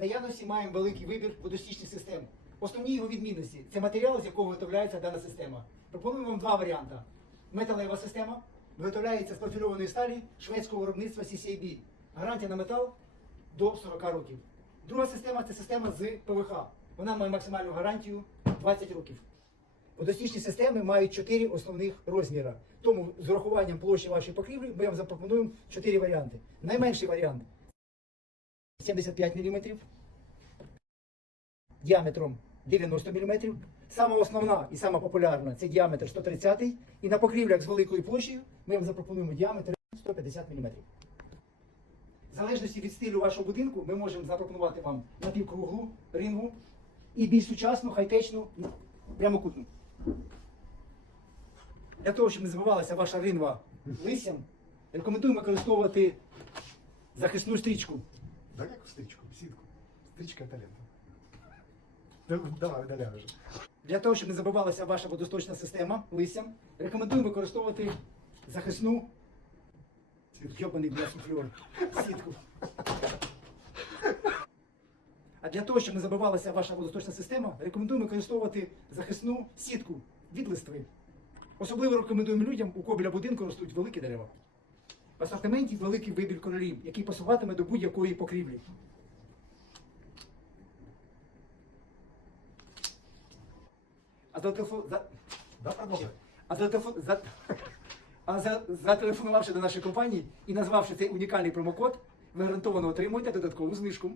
наявності маємо великий вибір водостічних систем. Основні його відмінності це матеріал, з якого виготовляється дана система. Пропонуємо вам два варіанти. Металева система виготовляється з профільованої сталі шведського виробництва CCAB. Гарантія на метал до 40 років. Друга система це система з ПВХ. Вона має максимальну гарантію 20 років. Водостічні системи мають чотири основних розміри. Тому з урахуванням площі вашої покрівлі ми вам запропонуємо чотири варіанти. Найменший варіант 75 мм, діаметром 90 мм. Сама основна і сама популярна це діаметр 130 І на покрівлях з великою площею ми вам запропонуємо діаметр 150 мм. В залежності від стилю вашого будинку ми можемо запропонувати вам напівкруглу рингу і більш сучасну, хай-течну прямокутну. Для того, щоб не забивалася ваша ринва листям, рекомендуємо використовувати захисну стрічку. Да как в стричку, в ситку. Стричка это Давай, удаляй уже. Для того, щоб не забивалася ваша водосточна система листям, рекомендуємо використовувати захисну йобаний суфльор, сітку. А для того, щоб не забивалася ваша водосточна система, рекомендуємо використовувати захисну сітку від листви. Особливо рекомендуємо людям, у кого біля будинку ростуть великі дерева. В асортименті великий вибір кольорів, який пасуватиме до будь-якої покрівлі. А зателефонувавши до нашої компанії і назвавши цей унікальний промокод, ви гарантовано отримуєте додаткову знижку.